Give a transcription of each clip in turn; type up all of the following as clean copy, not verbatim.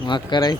माफ कराय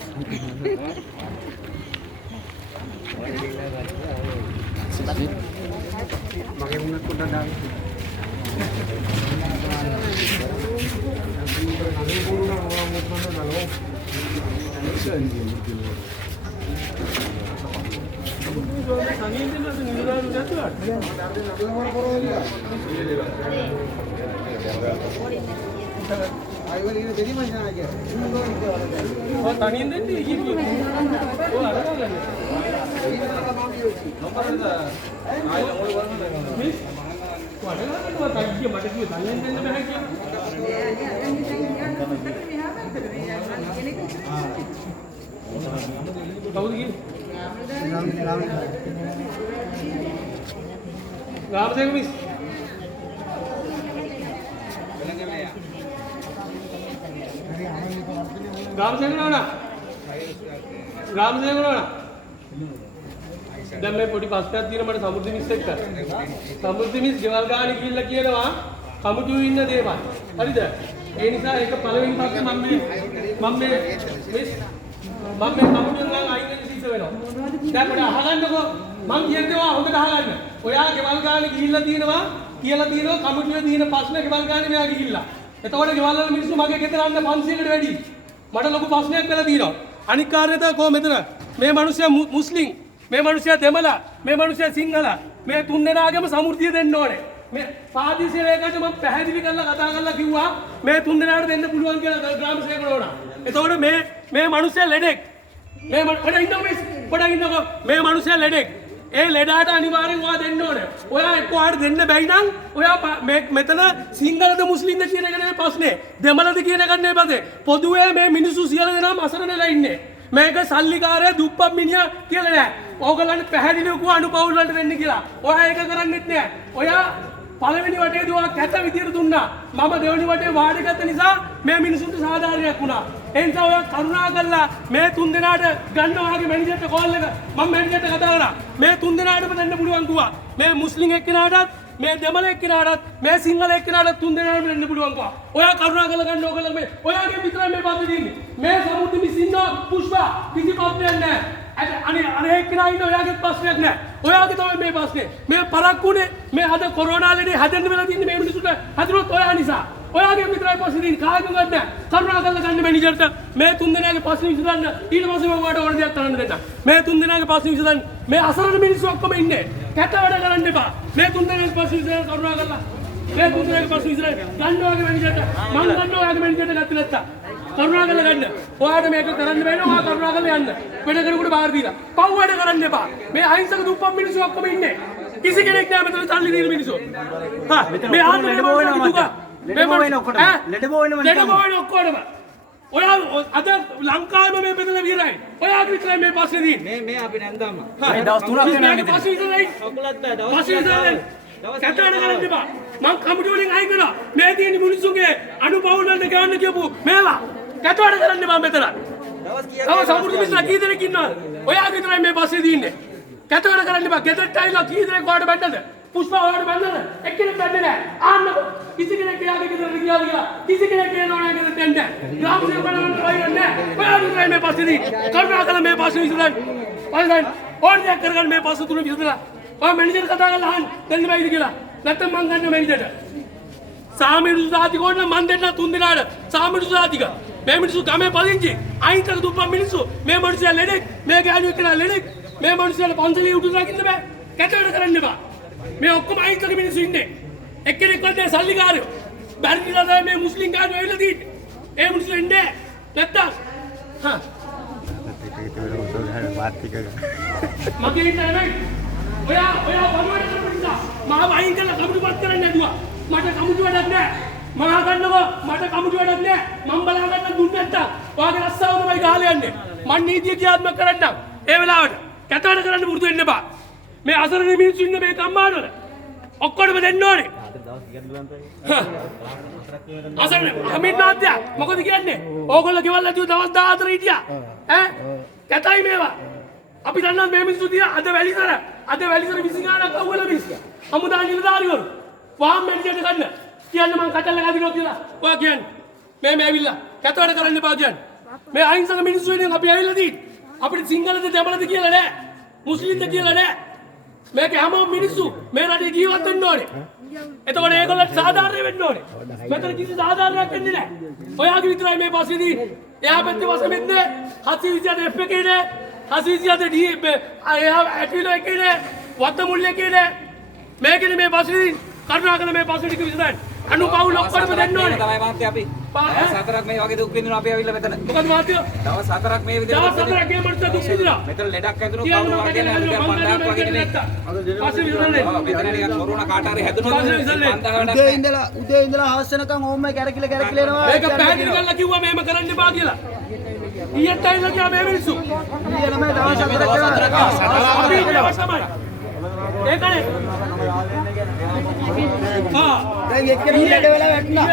දැන් මේ පොඩි ප්‍රශ්නයක් තියෙන මට සමෘද්ධි මිස් එක්ක. සමෘද්ධි මිස් ගෙවල් ගානේ ගිහිල්ලා කියනවා කමිටුවේ ඉන්න දේවල්. හරිද? ඒ නිසා ඒක පළවෙනි පස්සේ මම මේ කමිටුවෙන් නම් අයින් වෙන්න සිද්ධ වෙනවා. දැන් මට අහගන්නකෝ මං කියන්නේ හොඳට අහගන්න. ඔයා ගෙවල් ගානේ ගිහිල්ලා තියෙනවා කියලා කමිටුවේ තියෙන ප්‍රශ්න ගෙවල් ගානේ මෙයා ගිහිල්ලා. එතකොට ගෙවල් වල මිනිස්සු මගේ ගෙදර යන්න 500කට වැඩි. මට ලොකු ප්‍රශ්නයක් වෙලා තියෙනවා. අනික් කාර්යය තමයි කොහොමද මේ මිනිස්සයා මුස්ලිම් මේ මිනිස්සයා දෙමළ මේ මිනිස්සයා සිංහල මේ තුන් දෙනාගේම සමෘද්ධිය දෙන්න ඕනේ. මේ පාදිසිය රේඛාට මම පැහැදිලි කරලා කතා කරලා කිව්වා මේ තුන් දෙනාට දෙන්න පුළුවන් කියලා ග්‍රාම සේවකවරුන්ට. එතකොට මේ මිනිස්සයා ලෙඩෙක්. මේ මිනිස්සයා ලෙඩෙක්. ඒ ලෙඩාට අනිවාර්යෙන් ඔයා දෙන්න ඕනේ. ඔයා එක්ක ඔයාට දෙන්න බැයි නම් ඔයා මෙතන සිංහලද මුස්ලිම්ද කියන එක නෙවෙයි ප්‍රශ්නේ. දෙමළද කියන එක නෙවෙයි ප්‍රශ්නේ. පොදුවේ මේ මිනිස්සු සියලු දෙනාම අසරණ වෙලා ඉන්නේ. මේක සල්ලිකාරය දුප්පත් මිනිහා කියලා නෑ. ඕගොල්ලන්ට පැහැදිලිව කිව්වා අනුපවුල් වලට දෙන්න කියලා. ඔයා ඒක කරන්නෙත් නෑ. ඔයා පළවෙනි වටේදී ඔයා කැත විදියට දුන්නා. මම දෙවෙනි වටේ වාඩි ගත්ත නිසා මේ මිනිසුන්ට සාධාරණයක් වුණා. ඒ නිසා ඔයා කරුණා කරලා මේ තුන් දෙනාට ගන්න ඔයාගේ මැනේජර්ට කෝල් එක මම මැනේජර්ට කතා කරා. මේ තුන් දෙනාටම දෙන්න පුළුවන් කිව්වා. මේ මුස්ලිම් එක්කෙනාටත් මේ දෙමළ එක්කෙනාටත් මේ සිංහල එක්කෙනාටත් තුන් දෙනාටම දෙන්න පුළුවන් කිව්වා. ඔයා කරුණා කරලා ගන්න ඕගොල්ලෝ මේ ඔයාගේ විතරයි මේ පස්සේ දින්නේ. මේ සමුද්ද මිසින්න පුෂ්පා කිසි ප්‍රශ්නයක් නැහැ. අනේ එක්කෙනා ඉන්න ඔයාගේ ප්‍රශ්නයක් නැහැ. ඔයාගේ තමයි මේ ප්‍රශ්නේ. මේ පරක්කුනේ මේ අද කොරෝනා ලෙඩේ හැදෙන්න වෙලා තියෙන්නේ මේ මිනිසුන්ට හදුනොත් ඔයා නිසා. ඔයාගේ විතරයි ප්‍රශ්නේ දින්නේ කාගෙන් ගන්න නැහැ. කරුණා කරලා ගන්න මැනේජර්ට මේ තුන් දෙනාගේ ප්‍රශ්නේ විසඳන්න ඊට පස්සේ මම ඔයාලට ඕන දෙයක් කරන්න දෙන්න. මේ තුන් දෙනාගේ ප්‍රශ්නේ විසඳන්න මේ අසරණ මිනිස්සු ඔක්කොම ඉන්නේ. කැට වැඩ කරන්න එපා. මේ තුන් දෙනාගේ ප්‍රශ්නේ විසඳන්න කරුණා කරලා මේ තුන් දෙනාගේ ප්‍රශ්නේ විසඳන්න ගන්න ඔයාගේ මැනේජර්ට මම ගන්න ඔයාගේ මැනේජර්ට ගත්තේ නැත්තම් කරුණා කරලා ගන්න. ඔයාට මේක කරන්න බෑ නෝ ඔයා කරුණා කරලා යන්න. වැඩ කරනකොට බාර දීලා. පව් වැඩ කරන්න එපා. මේ අහිංසක දුප්පත් මිනිස්සු ඔක්කොම ඉන්නේ. කිසි කෙනෙක් නෑ මෙතන සල්ලි දීන මිනිස්සු. හා මේ ආන්න ලෙඩ බෝ වෙනවා මචං. ලෙඩ බෝ වෙන ඔක්කොටම. ලෙඩ බෝ වෙනවා මචං. ලෙඩ බෝ වෙන ඔක්කොටම. ඔයා අද ලංකාවේම මේ බෙදලා විතරයි. ඔයාගේ විතරයි මේ පස්සේ දින්නේ. මේ අපි නැන්දාම. මේ දවස් 3ක් වෙනවා මේ පස්සේ විතරයි. ඔක්කොලත් බෑ දවස් 3ක්. කැටවැඩ කරන්න එපා. මං කමිටු වලින් අයින් කරනවා. මේ තියෙන මිනිස්සුගේ අනුපවුල් වලට ගන්න කියපු මේවා කැටවැඩ කරන්න එපා මෙතන. දවස් කීයක් සමෘද්ධි මිනිස්සුලා කී දෙනෙක් ඉන්නවද? ඔයාගේ විතරයි මේ පස්සේ දින්නේ. කැටවැඩ කරන්න එපා. ගෙදරට ඇවිල්ලා කී දෙනෙක් ඔයාලට බැන්නද? පුෂ්පා ඔයාලට බැන්නද? එක්කෙනෙක් බැන්නේ නැහැ. ආන්නකො. කිසි කෙනෙක් එයාගේ ගෙදරට ගියාද කියලා. කිසි කෙනෙක් ඒ නෝනාගේ ගෙදරට දෙන්නේ නැහැ. ග්‍රාම සේවකවරුන්ට වයින් නැහැ. ඔයාගේ විතරයි මේ පස්සේ දින්නේ. කරුණා කරලා මේ පස්සේ විසඳන්න. පස්සේ ඕන දෙයක් කරගන්න මේ පස්සේ තුන විසඳලා. ඔයා මැනේජර් කතා කරලා අහන්න දෙන්න බැයිද කියලා. නැත්නම් මං ගන්න මැනේජර්ට. සාමිරුදු සාතික ඕන මං දෙන්න තුන් දිනාට. සාමිරුදු සාතික. මේ මිනිස්සු ගමේ පදිංචි. අයින්තර දුප්පත් මිනිස්සු. මේ මිනිස්සු ලෙඩෙක්. මේ ගෑණියෙක් කෙනා ලෙඩෙක්. මේ මිනිස්සුන්ට පන්සලේ උඩු දාගන්න බෑ. කැටවැඩ කරන්න එපා. මේ ඔක්කොම අයින්තර මිනිස්සු ඉන්නේ. එක්කෙනෙක් වගේ සල්ලිකාරයෝ. බැරිලා තමයි මේ මුස්ලිම් ගානු ඇවිල්ලා තියෙන්නේ. ඒ මිනිස්සු ඉන්නේ නැත්තම් හා මගේ ඉන්න නෙමෙයි. ඔයා බරුවට කරපු නිසා මාව අයින් කරලා කමුටුපත් කරන්න නැදුවා. මට කමුටු වැඩක් නැහැ. මම ගන්නකො මට කමුටු වැඩක් නැහැ. මම බලා ගන්න දුන්නේ නැත්තම් ඔයාගේ රස්සාව තමයි ගහලා යන්නේ. මං නීතිය ක්‍රියාත්මක කරන්නම්. ඒ වෙලාවට කැතවඩ කරන්න පුරුදු වෙන්න එපා. මේ අසරණ මිනිස්සු ඉන්න මේ කම්මාන වල ඔක්කොටම දෙන්න ඕනේ. අසරණ අමිත් නාත්‍ය මොකද කියන්නේ? ඕගොල්ලෝ ගෙවල් ඇතුළේ දවස් 14 හිටියා. ඈ කැතයි මේවා. අපි දන්නවා මේ මිනිස්සු දිහා අද වැලිසර විසිගානක් අහුවලා මිනිස්සු. හමුදා නිලධාරිවරු වාම් මෙන්ජයට ගන්න කියන්න මං කචල්ල ගදිනවා කියලා ඔයා කියන්නේ මේ ඇවිල්ලා කැත වැඩ කරන්න එපා කියන්නේ මේ අහිංසක මිනිස්සු වෙනින් අපි ඇවිල්ලා තියෙන්නේ අපිට සිංහලද දෙමළද කියලා නෑ මුස්ලිම්ද කියලා නෑ මේක හැමෝම මිනිස්සු මේ රටේ ජීවත් වෙන්න ඕනේ එතකොට ඒගොල්ලන්ට සාධාරණ වෙන්න ඕනේ මෙතන කිසි සාධාරණයක් වෙන්නේ නෑ ඔයාගේ විතරයි මේ පස්සේදී එයා පැත්තේ වසමෙන්නේ 727 F එකේ නෑ 727 D එයා ඇටිලෝ එකේ නෑ වත්තමුල්ල එකේ නෑ මේකනේ මේ පස්සේදී කරුණාකර මේ පස්සේදී කිව්ව විතරයි අනුපවුල ඔක්කොම දෙන්න ඕනේ තමයි මාත්‍ය අපි දවස් 4ක් මේ වගේ දුක් විඳිනවා අපි ඇවිල්ලා මෙතන මොකද මාත්‍යෝ දවස් 4ක් මේ විදිහට දවස් 4ක් මේ මනුස්ස දුක් විඳිනවා මෙතන ලෙඩක් හැදුණොත් කවුරු වගේ නැහැ 5000ක් වගේ නෙමෙයි පස්සේ විතරනේ මෙතන නිකන් කොරෝනා කාට හරි හැදුණොත් 5000ක් උදේ ඉඳලා හවස වෙනකන් ඕම්ම කැරකිලා එනවා මේක පැහැදිලි කරලා කිව්වා මේම කරන්න එපා කියලා ඊයත් ඇවිල්ලා ගියා මේ මිනිස්සු ඊයේ ළමයි දවස් 4ක් අපි ඉන්නේ අවශ්‍යමයි ඒකනේ දැන් එක්කෙනෙක් ලෙඩ වෙලා වැටුණා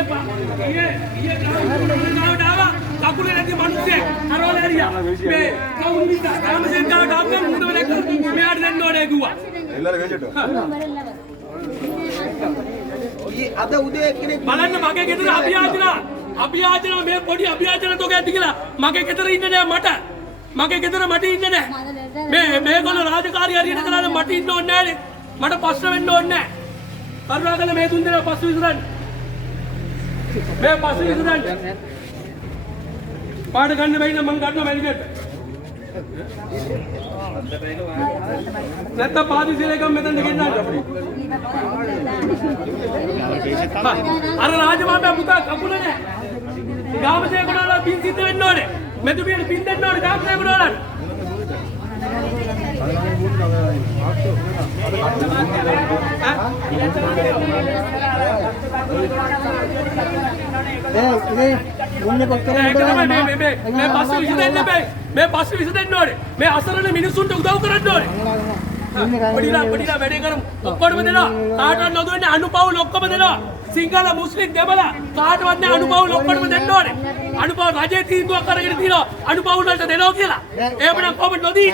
කකුලේ නැති මිනිස්සෙක් හරවලා හරියා මේ කවුරු නිසා කාමසෙන් ගාවට ආපුවම මුඩ වෙලක් මෙයාට දෙන්න ඕනේ කිව්වා අද උදේ එක්කෙනෙක් බලන්න මගේ ගෙදර අභියාචනා මේ පොඩි අභියාචන තෝක ඇද්දි කියලා මගේ ගෙදර ඉන්නේ නෑ මගේ ගෙදර මට ඉන්නේ නෑ මේගොල්ලෝ රාජකාරී හරියට කරලා මට ඉන්න ඕනේ නෑනේ මට ප්‍රශ්න වෙන්න ඕනේ නෑ කරුණාකරලා මේ තුන් දෙනා පස්ස විසඳන්න මේ පස්ස විසඳන්න පාඩ ගන්න බැරි නම් මං ගන්නවා මැනිකට් නැත්නම් පාදිසිලේකම් මෙතනට ගෙන්නන්න අර රාජමාපියා පුතා කකුල නෑ ගාමසේ කොටවලා පින් සිද්ධ වෙන්න ඕනේ මෙතුමියට පින් දෙන්න ඕනේ ගාමසේ කොටවලා මේ පස්සේ විසඳෙන්න ඕනේ මේ අසරණ මිනිස්සුන්ට උදව් කරන්න ඕනේ පොඩිලා වැඩේ කරමු ඔක්කොම දෙනවා කාටවත් නොදෙන්නේ අනුපවුල් ඔක්කොම දෙනවා සිංහල මුස්ලිම් දෙමළ කාටවත් නෑ අනුපවුල් ඔක්කොම දෙන්න ඕනේ අනුපවුල් රජයේ තීන්දුවක් අරගෙන තියෙනවා අනුපවුල් වලට දෙනවා කියලා එහෙමනම් කොහොමද නොදී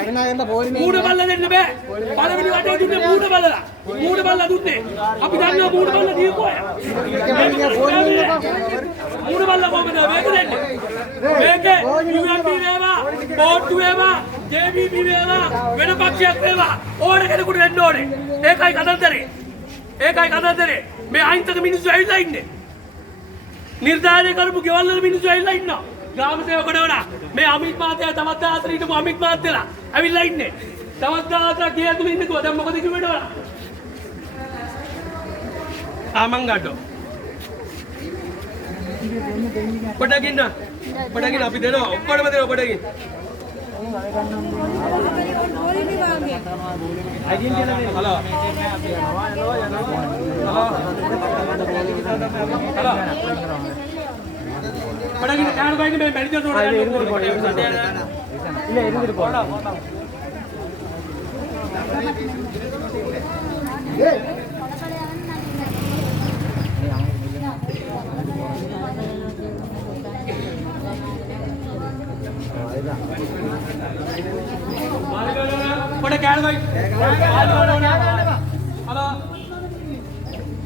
මූණ බල්ලා දෙන්න බෑ පළවෙනි වටේ දුන්නේ මූණ බල්ලා දුන්නේ අපි දන්නවා මූණ බල්ලා දීපු අය මූණ බල්ලා කොහොමද මේක දෙන්නේ මේකේ UMP වේවා බෝඩ්ඩු වේවා JBP වේවා වෙන පක්ෂයක් වේවා ඕන කෙනෙකුට දෙන්න ඕනේ ඒකයි කතන්දරේ මේ අහිංසක මිනිස්සු ඇවිල්ලා ඉන්නේ නිර්ධාරණය කරපු ගෙවල් වල මිනිස්සු ඇවිල්ලා ඉන්නවා ග්‍රාම සේවකවලා මේ අමිත් මහත්තයා තවත් 14 හිටපු අමිත් මහත්තයලා ඇවිල්ලා ඉන්නේ තවත් 14 ගේ ඇතුළේ ඉන්නකෝ දැන් මොකද කිව්වෙද ඔයාලා මං ගන්නෝ පොඩකින් අපි දෙනවා ඔක්කොම දෙනවා පොඩකින් හලෝ පොඩකින් කාර බයිනේ මේ මැනේජර් උඩ ගන්න ඉല്ല ഇരുന്നിട്ട് പോടാ පොඩ කෑල් බයි හලෝ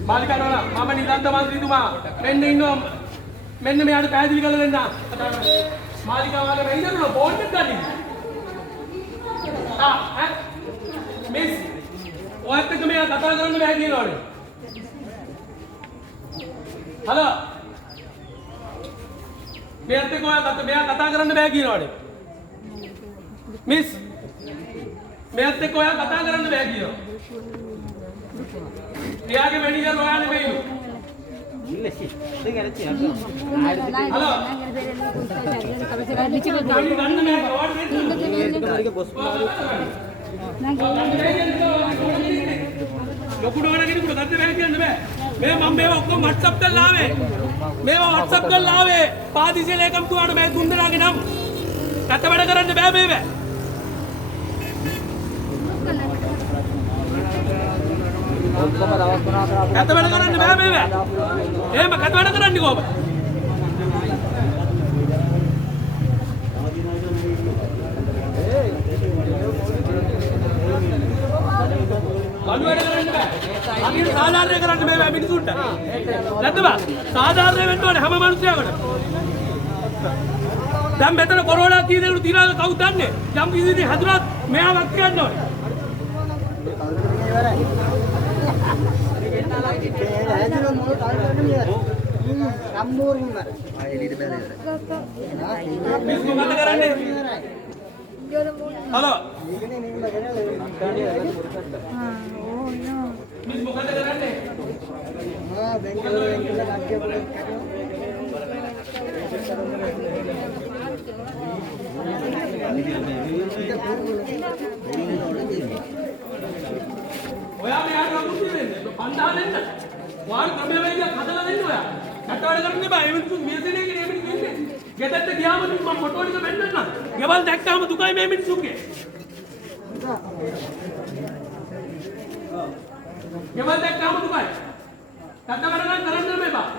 මාලිකානෝනා මම නිදන්ත මන්ත්‍රීතුමා මෙන්න ඉන්නවා මෙන්න මෙයාට පැහැදිලි කරලා දෙන්න මාලිකාවාගේ මැනේජර්ලා බෝඩ් එක ගන්න මිස් ඔයත් එක්ක මෙයා කතා කරන්න බෑ කියනවනේ හලෝ මෙයාත් එක්ක මෙයා කතා කරන්න බෑ කියනවනේ මිස් මෙයාත් එක්ක ඔයා කතා කරන්න බෑ කියනවා එයාගේ මැනේජර් ඔයා නෙමෙයිලු හලෝ मैं मम्मी ඔක්කොම WhatsApp කරලා ආවේ මේවා WhatsApp කරලා ආවේ පාදිසිය ලේකම්තුමාට මේ තුන් දෙනාගේ නම් කත වැඩ කරන්න බෑ මේවා ඔක්කොම දවස් 3 කත වැඩ කරන්න බෑ මේවා එහෙම කත වැඩ කරන්නේ කොහොමද අඩු වැඩ කරන්න බෑ. අපි සාධාරණය කරන්න මේ මිනිසුන්ට. නැත්නම් බා සාධාරණය වෙන්න ඕනේ හැම මිනිස්සෙකුට. දැන් මෙතන කොරෝනා කී දෙනෙකුට තියනවාද කවුද දන්නේ? යම් කිසි දෙයක් හදුනත් මෙයාවත් කියන්න ඕනේ. මොකද කරන්නේ? හලෝ. මිස් මොකද කරන්නේ? ඔයා මෙයාට ලකුණු දෙන්න. 5000 දෙන්න. වාල් ක්‍රමවේදයක් හදලා දෙන්න ඔයා. කටවල කරන්නේ බෑ. ඒ මිනිස්සු මියසෙනේ කියන ඒ මිනිස්සු ඉන්නේ. ගෙදරට ගියාම මම ෆොටෝ ටික වෙන්නන්න. ගෙවල් දැක්කම දුකයි මේ මිනිස්සුගේ. ගෙවල් දැක්කම දුකයි. කතා කරන්න මේපා.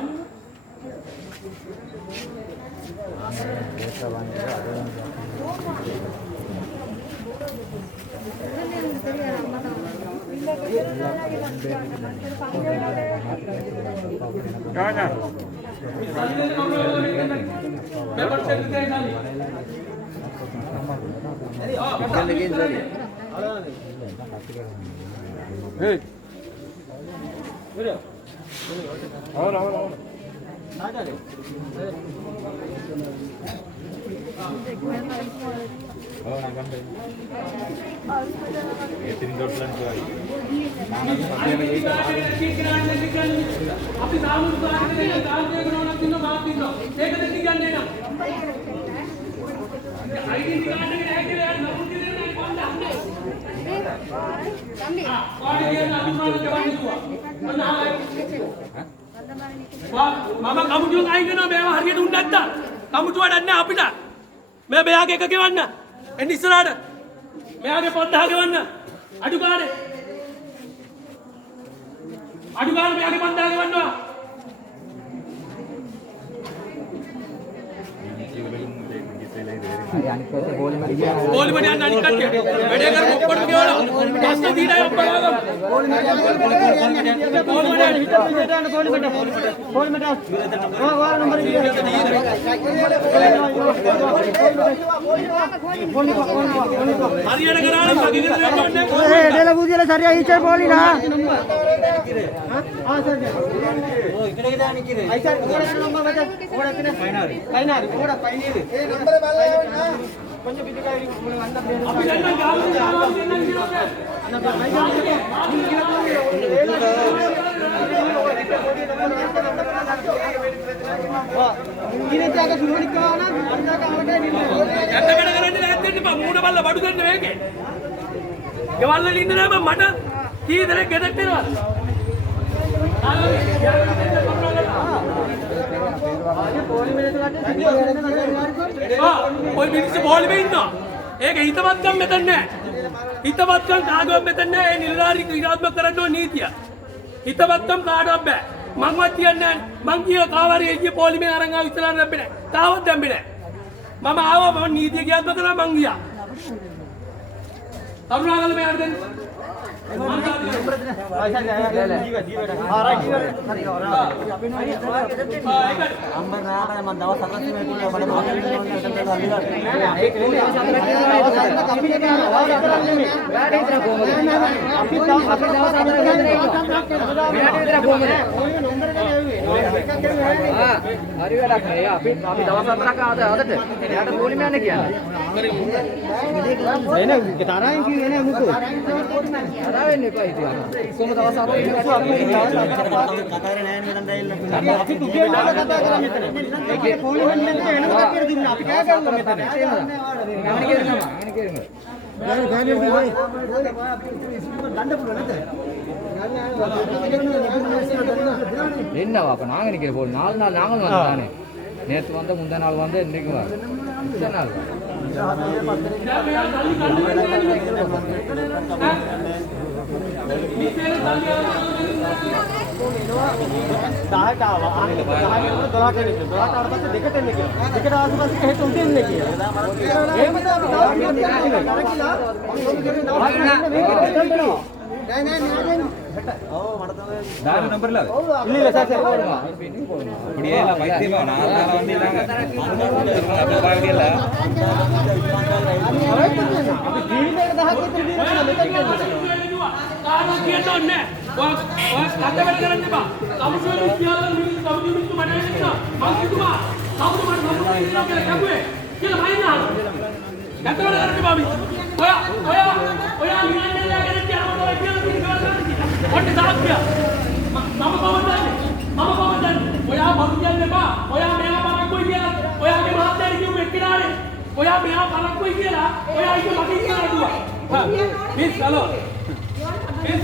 අපි සාමුද්‍රික ආයතනයේ දාර්ශනික ගුණයක් දිනන මාත් දිනනවා. ඒකද කියන්නේ නෑ. අයිඩෙන්ටි කාඩ් එක නැහැ කියලා යන්න නමුත් දෙන්නේ නැහැ කොන්ද අහන්නේ. කාඩ් එක අපි මොනවද කරන්නේ කිව්වා. මම කමුටුවෙන් අයින් කරනවා මේවා හරියට උන් නැත්තා. කමුටුව නැන්නේ අපිට. මේ මෙයාගේ එක ගෙවන්න. එන්න ඉස්සරහට. මෙයාගේ 5000 ගෙවන්න. අඩු ගානේ. අඩු ගානේ මෙයාගේ 5000 ගෙවන්නවා. බෝලිමඩ යන්න අනික් කට්ටිය. වැඩේ කරමු ඔක්කොම ගෙවලා. පස්සේ දීලා ඔක්කොම හරියට කරාන මගේ විදියට ගන්න. ඒ එඩල බුදියල සරියා හිචේ බෝලිනා. ඉकडे දාන්නේ කිරේ. අයිසර් ඔකට නම්බර මචං. ඔකට කිනේ ෆයිනල්. ෆයිනල්. ඔකට ෆයිනල්. ඒ නම්බර බලලා கொஞ்சம் பிடிக்காது உங்களை வந்த பேர் අපි දැන් ගාමෙන් ගාමෙන් දෙන්නම් කියලා. ඉරිදාක සුරුනිකවා නම් අර්ධාක අවටේ නින්නේ. යන්න වැඩ කරන්නේ නැත්නම් ඉතින් මූණ බල්ල බඩු දෙන්න මේකේ. ගෙවල් වල ඉන්න නෑ මට කී දෙනෙක් ගෙදරට එනවා. ඔය මිනිස්සු බෝලිමේ ඉන්නවා. ඒක හිතවත්කම් මෙතන නෑ. හිතවත්කම් කාගවත් මෙතන නෑ. ඒ නිලධාරී ක්‍රියාත්මක කරන්න ඕන නීතිය. හිතවත්කම් කාටවත් බෑ. මංවත් කියන්නේ මං කිය කාවරි එළිය බෝලිමේ අරන් ආව ඉස්සරහට දැම්බේ නෑ. තාවත් දැම්බේ නෑ. මම ආවා මම නීතිය ක්‍රියාත්මක කරා මං ගියා. කරුණාකර මෙයාට දෙන්න. වෙන්නේ කොයි ඉතින් කොහොමද දවස් 4 අපි කතා කරන්නේ නැහැ නේද ඩයිල් අපි දුකේ දාලා කතා කරන්නේ මෙතන ඒකේ ෆෝන් එකෙන් එනකොට කට්ටියට දුන්නා අපි කෑ ගන්නවා මෙතන ගාන என்னவா அப்ப நாங்க நிக்கிற போல் 4 நாள் நாங்களும் வந்தானே நேத்து வந்த முந்தா நாள் வந்து இன்னைக்கு வா இத்தனை நாள் දහට ආවා. අනිත් 10 වෙනකොට 12ට එන්නේ. 12ට ආවට පස්සේ දෙකට එන්නේ කියලා. දෙකට ආවට පස්සේ හෙට උදේ එන්නේ කියලා. එහෙම තමයි තාම කරකිලා. දාන නම්බර් ලාද இல்ல இல்ல சார் சார் இப்படி எல்லாம் வைத்தியமா நாளால வந்திருந்தாங்க அப்ப பாக்கல අපි ජීවිතේට 10ක් විතර දීලා මෙතන කියනවා. කාරණා කියන්න ඕනේ ඔය කතා වැඩ කරන්න එපා. කවුරුත් කියලා මිනිස්සු කවුරුත් මට එන්නා. මම කිව්වා කවුරු මට කවුරු ඉන්නවා කියලා කැපුවේ. කියලා මම ඉන්නවා. කතා වැඩ කරන්න එපා මිනිස්සු. ඔය නිකන් නෑගෙන කියනවා කියලා කිව්වා කියලා. ඔන්න සාක්ෂිය. මම කොහොමද දන්නේ? ඔයා බරු කියන්න එපා. ඔයා මෙයා බලක්කුයි කියලා. ඔයාගේ මහත්තයා කිව්වේ එක්කිනානේ. ඔයා මෙයා බලක්කුයි කියලා. ඔයා ඒක මට කියලා දුවා. හා මිස් හලෝ. මිස්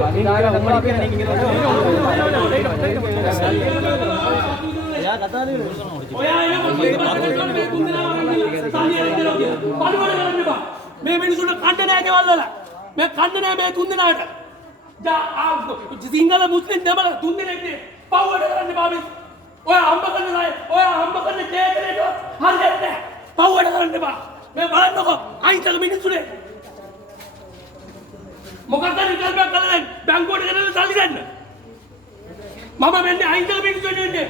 වදිනාගේ හොම්මඩි කියන එක එයා කතා දෙන්නේ. ඔයා ඒක මොකද මේ තුන්දෙනා වගේ සාලියරේ දෙනවා කියලා. බලවල කරන්න එපා. මේ මිනිසුන්ට කන්න නෑ ගෙවල් වල. මේ කන්න නෑ මේ තුන්දෙනාට. සිංහල මුස්ලිම් දෙමළ තුන්දෙනෙක්නේ පව්වට කරන්න එපා මිස්. ඔයා හම්බ කරන කේතරේට හරියට නෑ. පව්වට කරන්න එපා. මේ බලන්නකෝ අයිතල මිනිස්සුනේ. මොකක්ද විකල්පයක් කරලා බැංකුවට ගෙනල්ලා සල්ලි ගන්න. මම වෙන්නේ අයිතල මිනිස්සු වෙන්නේ.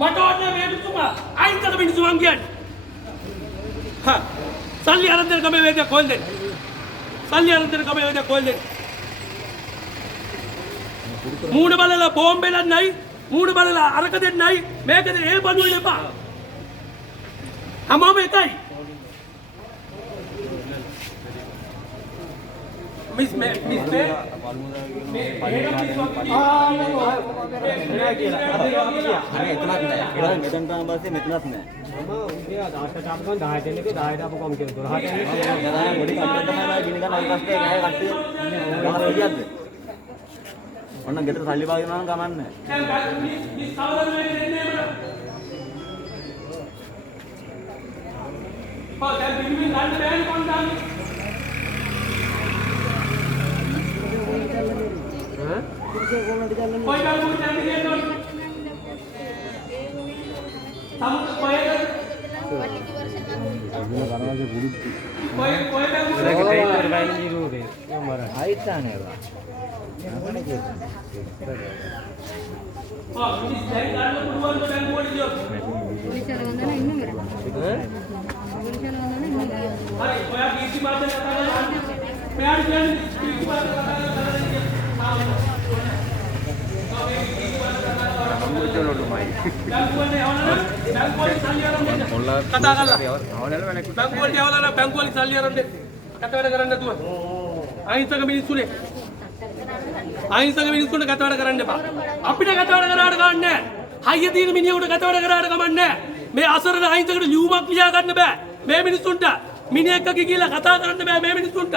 මට ඕනේ මේ මිනිස්සුම අයිතල මිනිස්සු මං කියන්නේ. හා සල්ලි අරන් දෙන්න කම වේද කොල් දෙන්න. සල්ලි අරන් දෙන්න කම වේද කොල් දෙන්න. මූණ බලලා බෝම්බෙලක් නැයි. මූණ බලලා අරක දෙන්න නැයි. මේකද ඒ බඳුන එපා. හැමෝම එකයි. මිස් මේ ඔන්න ගෙදර සල්ලි පාගෙන යනවා නම් කමන්නේ. කතා කරලා බැංකුවලට යවලා බැංකුවලට සල්ලි අරන් දෙන්න. කතා වැඩ කරන්න නැතුව. අහිංසක මිනිස්සුනේ. අහිංසක මිනිස්සුන්ට කතා වැඩ කරන්න එපා. අපිට කතා වැඩ කරාට ගන්න නැහැ. හයිය තියෙන මිනිහෙකුට කතා වැඩ කරාට ගමන් නැහැ. මේ අසරණ අහිංසකට ලියුමක් ලියා ගන්න බෑ. මේ මිනිස්සුන්ට මිනිහෙක්ගේ කියලා කතා කරන්න බෑ මේ මිනිස්සුන්ට.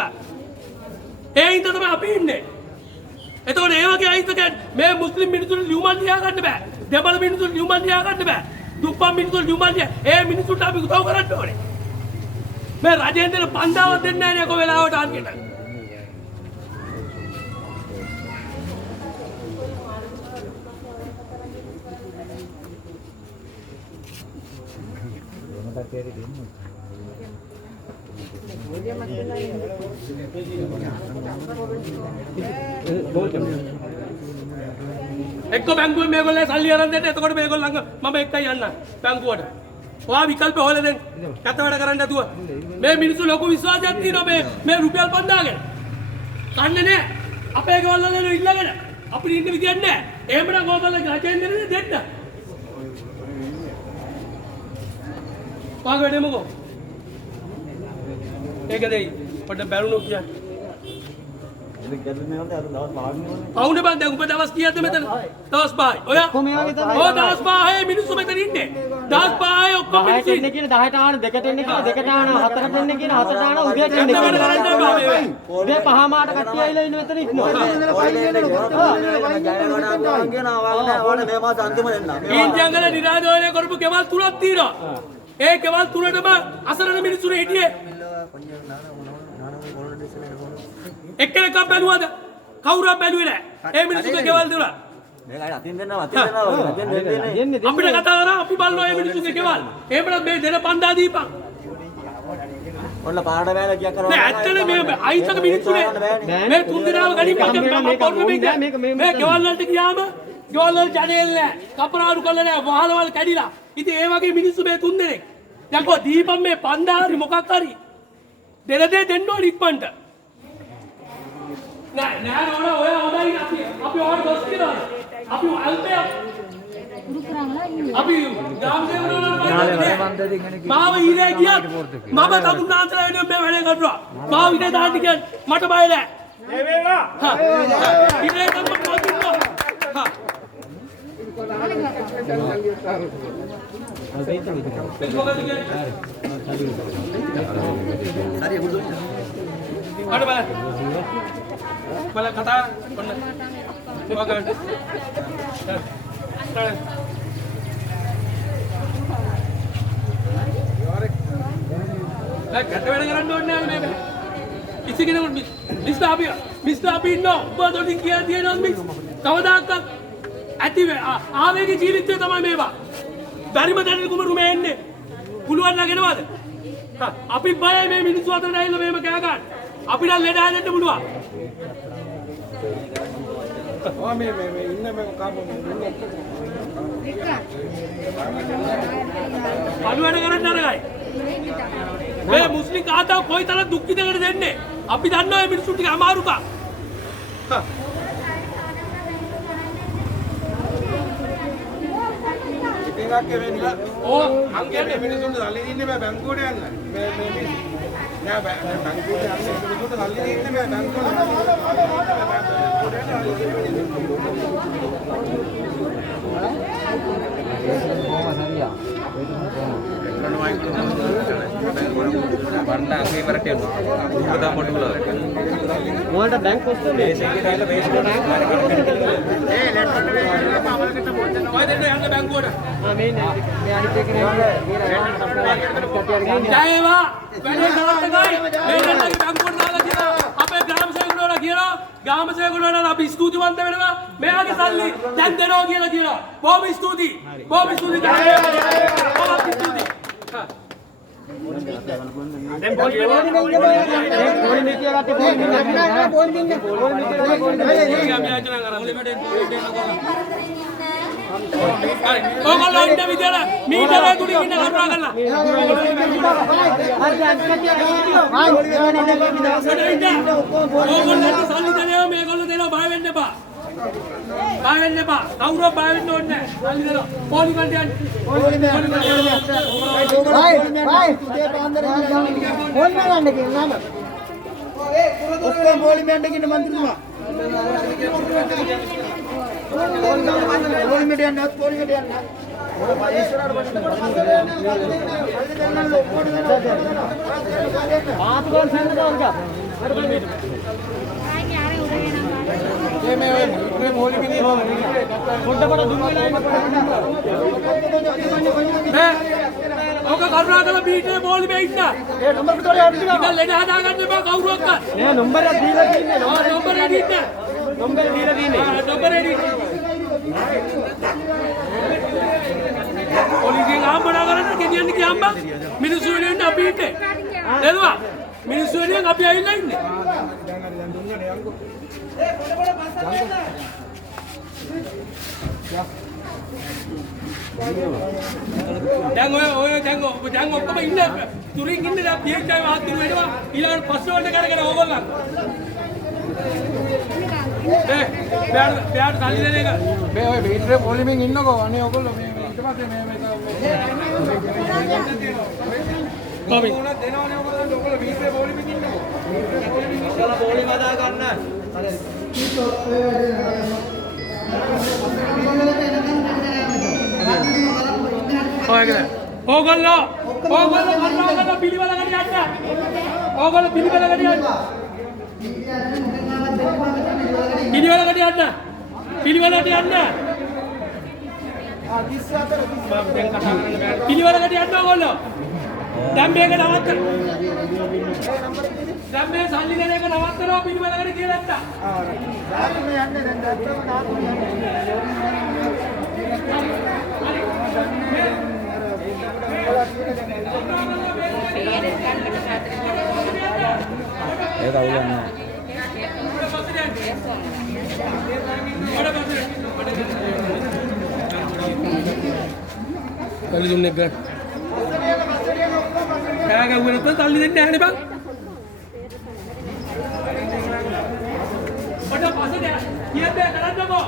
ඒ හින්දා තමයි අපි ඉන්නේ. එතකොට ඒ වගේ අහිංසකයන් මේ මුස්ලිම් මිනිස්සුන්ට ලියුමක් ලියා ගන්න බෑ. දෙමළ මිනිස්සුන්ට ලියුමක් ලියා ගන්න බෑ. දුප්පත් මිනිස්සුන්ට ලියුමක් ලියා ඒ මිනිස්සුන්ට අපි උදව් කරන්න ඕනේ. මේ රජෙන් දෙන 5000ක් දෙන්නේ නැහැ නේ කො වෙලාවට අන්තිමට. එක්ක බැංකුවෙන් මේගොල්ලෝ සල්ලි අරන් දෙන්න. එතකොට මේගොල්ලන්ගේ මම එක්කයි යන්න බැංකුවට. ඔයා විකල්ප හොයලා දෙන්න. කතා වැඩ කරන්න නැතුව. මේ මිනිස්සු ලොකු විශ්වාසයක් තියෙනවා මේ රුපියල් 5000 ගැන. කන්නේ නැහැ. අපේ ගෙවල් වල ඉල්ලගෙන. අපිට ඉන්න විදියක් නැහැ. එහෙමනම් ඕගොල්ලෝ රජෙන් දෙන්න. පාග වැඩේමකෝ. ඒක දෙයි. පොඩ්ඩක් බැලුණු කියන්නේ. ඒක ගැදෙන්නේ නැවත අර දවස් 5ක් නේ. පවුනේ බං දැන් උඹ දවස් කීයක්ද මෙතන? දවස් 5යි. ඔයා කොහොම යාගේ තමයි. ඔය දවස් 5යි මිනිස්සු මෙතන ඉන්නේ. දවස් 5යි ඔක්කොම 10ට මිනිස්සු එන්න කියන 10ට ආන 2ට එන්න කියන 2ට ආන 4ට එන්න කියන 4ට ආන උදේට එන්න කියන. උදේ 5 මාට කට්ටිය ඇවිල්ලා ඉන්න මෙතන ඉන්නවා. ඉන්දියානු නිරාදෝලේ කරපු කෙවල් තුනක් තියෙනවා. ඒ කෙවල් තුනටම අසරණ මිනිස්සුනේ හිටියේ. එක්කෙනෙක්ව බැලුවද? කවුරුත් බැලුවේ නැහැ. ඒ මිනිස්සුගේ ගෙවල් දුනා. මේක අතින් දෙන්නවා දෙන්නේ. අපිට කතා කරා අපි බලනවා මේ මිනිස්සුගේ ගෙවල්. එහෙමනම් මේ දෙන 5000 දීපන්. ඔන්න පාඩ බෑලා කියක් කරනවා. නෑ ඇත්තට මේ අයිතක මිනිස්සුනේ මේ තුන් දිනම ගණින් මේ ගෙවල් වලට ගියාම ගෙවල් වල ජනේල් නෑ කපරාරු කළා නෑ වහලවල් කැඩිලා. ඉතින් ඒ වගේ මිනිස්සු මේ තුන් දෙනෙක් යකෝ දීපම් මේ 5000 හරි මොකක් හරි දෙන්න ඕන ඉක්මනට. නෑ නෝනා ඔය හොඳයි අපි ඔයාලට දොස් කියනවා. අපි අල්පේ අපි ග්‍රාම සේවකවරුන්ට මාව ඊරේ ගියත් මම තමුන්නාන්සලා වෙනුවෙන් මේ වැඩේ කරනවා. මාව ඊරේ දාන්න කියන්නේ මට බය නෑ. මේ වේවා. හා. ඊරේ තමයි මම කියනවා. හා. අර බලන්න කතා ඔන්න මේවා ගන්න. ගැට වැඩ කරන්න ඕනේ නැහැ මේ. කිසි කෙනෙකුට මිස්ටර් අපි ඉන්නවා. ඔබ දොඩින් කියලා තියෙනවා මිස්. කවදාකවත් ඇති ආවේගී ජීවිතය තමයි මේවා. බැරිම දැනෙන කුමරු මේ එන්නේ. පුළුවන් නගෙනවද? අපි බයයි මේ මිනිස්සු අතරට ඇවිල්ලා මේව කෑ ගන්න. අපිට ලෙඩ හැදෙන්න පුළුවන්. මේ ඉන්න මේ කාපෝ අලුවට කරන්න අරගයි. මේ මුස්ලිම් කාතාව කොයි තරම් දුක් විඳකට දෙන්නේ. අපි දන්නවා මේ මිනිස්සු ටික අමාරුකම්. ඉතින්ක් වෙන්නේ ඕ මං කියන්නේ මිනිස්සුන්ට සල්ලි දෙන්නේ බෑ බැංකුවට යන්න. මේ නෑ බැංකුවට යන්න මිනිස්සුන්ට සල්ලි දෙන්නේ බෑ බැංකුවට. මොකට බැංක් කොස්තේ ඔය දෙන්න යන්න බැංකුවට. මේ අනිත් එක නේ ජයවා වැඩේ නවත්තගයි. මේ දෙන්නගේ බැංකුවට දාලා කියලා අපේ ග්‍රාම සේවකවරුන්ට කියනවා. ග්‍රාම සේවකවරුන්ට අපි ස්තුතිවන්ත වෙනවා. මෙයාගේ සල්ලි දැන් දෙනවා කියලා කියනවා. බොහොම ස්තුතියි. බොහොම ස්තුතියි. බොහොම ස්තුතියි. දැන් පොඩි මිටිය ගත්තේ පොඩි මිටිය ඕගොල්ලෝ ඉන්න විදියට මීටරේ තුලින් ඉන්න කරුණා කරලා. ඕගොල්ලන්ට සල්ලි දෙනවා මේගොල්ලෝ දෙනවා බය වෙන්න එපා. බය වෙන්න එපා. කවුරුත් බය වෙන්න ඕනේ නැහැ. සල්ලි දෙනවා. පොලිමන්ට යන්න. පොලිමෙන්ට කියන මන්ත්‍රීතුමා පොලිමෙන්ට යන්නත් පොලිමෙන්ට යන්න ආපුගන් සෙන්ද දාන්කා මේ පොලිමෙන් පොඩ්ඩකට දුන්නා ඕක කරුණාකරලා බීටේ පොලිමේ ඉන්න. ඒ නම්බර් පිටරේ යන්න නිකන් ලෙඩ හදාගන්න එපා කවුරුවක්වත්. නෑ නම්බරයක් දීලා තින්නේ නම්බරේ දින්න. නම්බර් දීලා තින්නේ නම්බරේ දින්න. පොලිසියෙන් ආම්බනා කරන්න ගෙනියන්න ගියාම මිනිස්සු වෙනින් අපි ඉන්නේ. නේදවා? මිනිස්සු වෙනින් අපි ඇවිල්ලා ඉන්නේ. දැන් ඔක්කොම ඉන්නේ තුරින් ඉන්නේ දැන් PHI මහත්තුරු වෙනවා ඊළඟට පස්ස වලට කරගෙන ඕගොල්ලන් බෑඩ් සල්ලි දෙන එක මේ ඔය බීටරේ පොලිමින් ඉන්නකෝ අනේ ඔයගොල්ලෝ මේ ඊට පස්සේ මේ කොහොමද දෙනවනේ ඔයගොල්ලෝ බීටරේ පොලිමින් ඉන්නකෝ ඔයගොල්ලෝ පොලිම හදා ගන්න ඕගොල්ලෝ කරුණාකරලා පිළිවෙලකට යන්න. ඕගොල්ලෝ පිළිවෙලකට යන්න. පිළිවෙලකට යන්න. පිළිවෙලකට යන්න. පිළිවෙලකට යන්න ඕගොල්ලෝ. දැන් මේක නවත්තන්න. දැන් මේ සල්ලි දෙන එක නවත්තනවා පිළිවෙලකට කියලා නැත්තා. ඒක අවුලක් නෑ. තල්ලි දුන්නේ ගන්න. කෑ ගැව්වේ නැත්නම් තල්ලි දෙන්නේ නැහැ නේ බං. ඔන්න පස්සේ කියද්ද කරන්නකෝ.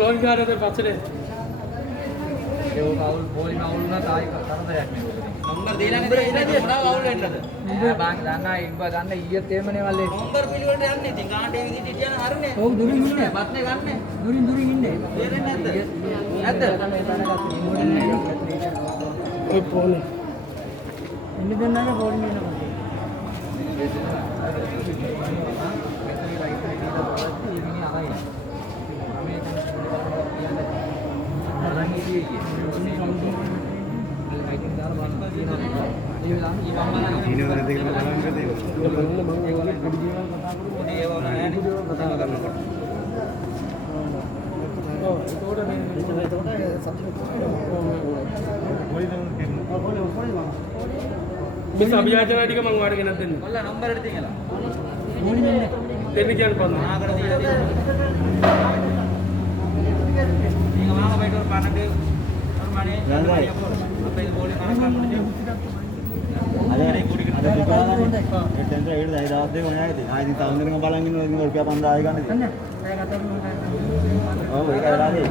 ෆ්ලෝන් ගානද පස්සේ ඒක අවුල් පොලිම අවුල් වුණා තායි කරදරයක් නේ. නම්බර් දීලා නේද මොනවා අවුල් වෙන්නද? බං දන්නා ඉබ්බ දන්න ඊයේත් එහෙමනේ වල්ලේ. නම්බර පිළිවෙලට යන්නේ. ඉතින් ගානට ඒ විදිහට හිටියන හරිනේ. ඔව් දුරින් ඉන්නේ. බත්නේ ගන්නනේ. දුරින් ඉන්නේ. තේරෙන්නේ නැද්ද? ඔය පොනේ ඉන්න දෙන්නාගේ ෆෝන් වෙනවා. මේ සබ්යාචනා ටික මම ඔයාලට ගෙනත් දෙන්න. ඔල්ලා නම්බර් එක තියලා. දෙන්න කියන්න පන්න. ආකට දීලා. ඉතින් මාම බයිටෝ පානකේ අරමනේ අපේ බෝලේ කනක් ගන්න අද පිටාලන්නේ. එතෙන්ට ඒකට 10,000 දෙක වුණා ඉතින්. ආයෙත් තව දෙනක බලන් ඉන්නවා ඉතින් රුපියල් 5000 ගන්න ඉතින්. ඔව් ඒක වෙලාදී.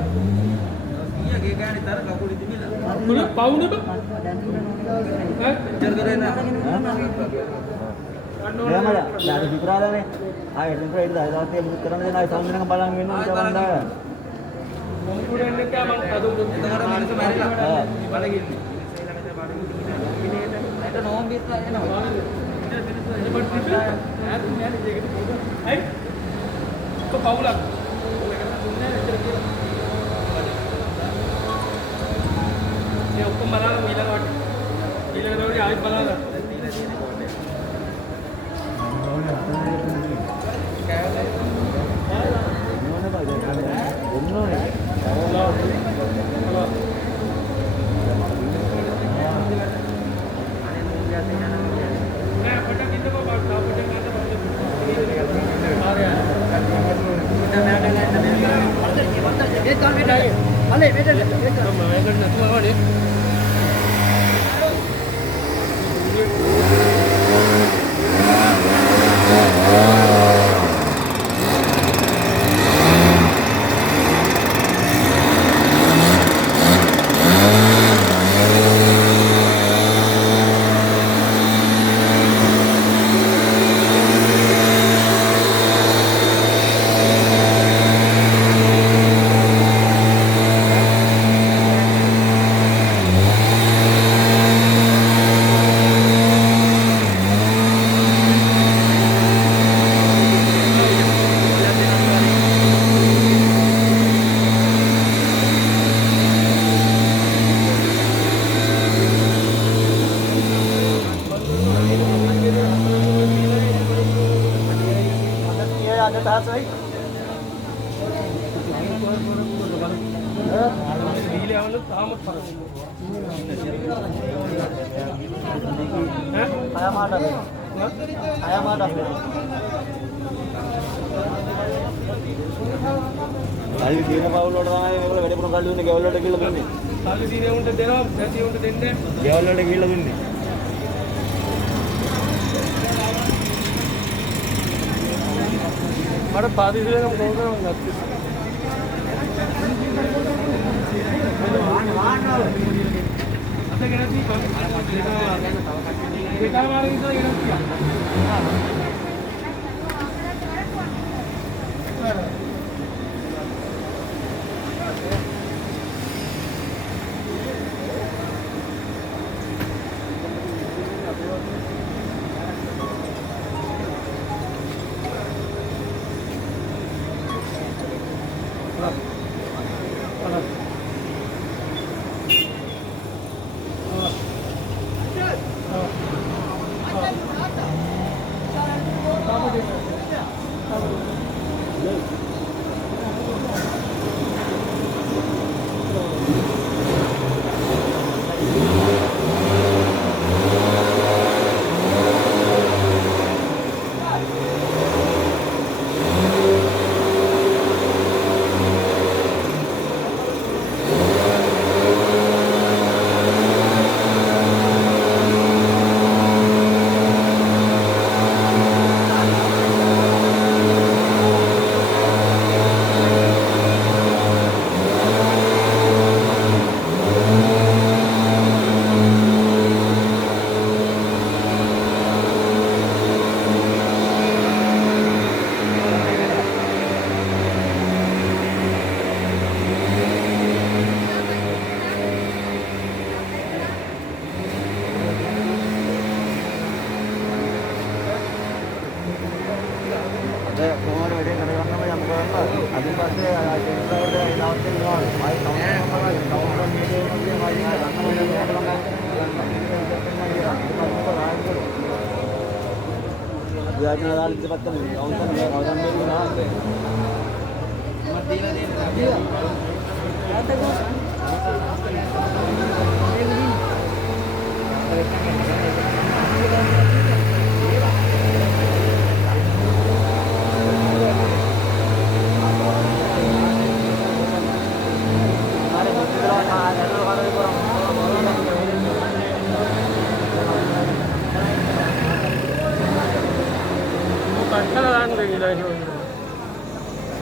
ඊයේ ගානේ තර කකුල් ඉදිමිලා. මොන පවුනේ බං? ඈ ඉතර කරේන. එයාමලා දාද පිටාලනේ. ආයෙත් එතෙන්ට 10,000 දෙක බුත් කරන්න දෙන ආයෙ තව දෙනක බලන් ඉන්නවා ඊට වන්දා. කොම්පියුටර් එක මම අද උදේ එතකොට මිනිස්සු මැරිලා. බලගින්නේ. ඒක නෝම් බීත් එනවා. අයි පවුලක් ඒ ඔක්කොම බලන්න ඊළඟ දවසේ ආයෙත් බලන්න අයි දින පවුල වලට තමයි මේගොල්ලෝ වැඩි පුරන් කල්ලි දුන්නේ ගෙවල් වලට ගිහලා දුන්නේ. සල්ලි දිනේ උන්ට දෙනවා නැති උන්ට දෙන්නේ ගෙවල් වලට ගිහලා දුන්නේ. මට පාදිසිලෙන් ප්‍රෝග්‍රෑම් එකක් ගත්තා. අද ගෙනත් දීපන්. ඒක මාර්ගය ඉස්සර ගෙනත් තියා. කට්ටලා දාන්න දෙන්නේ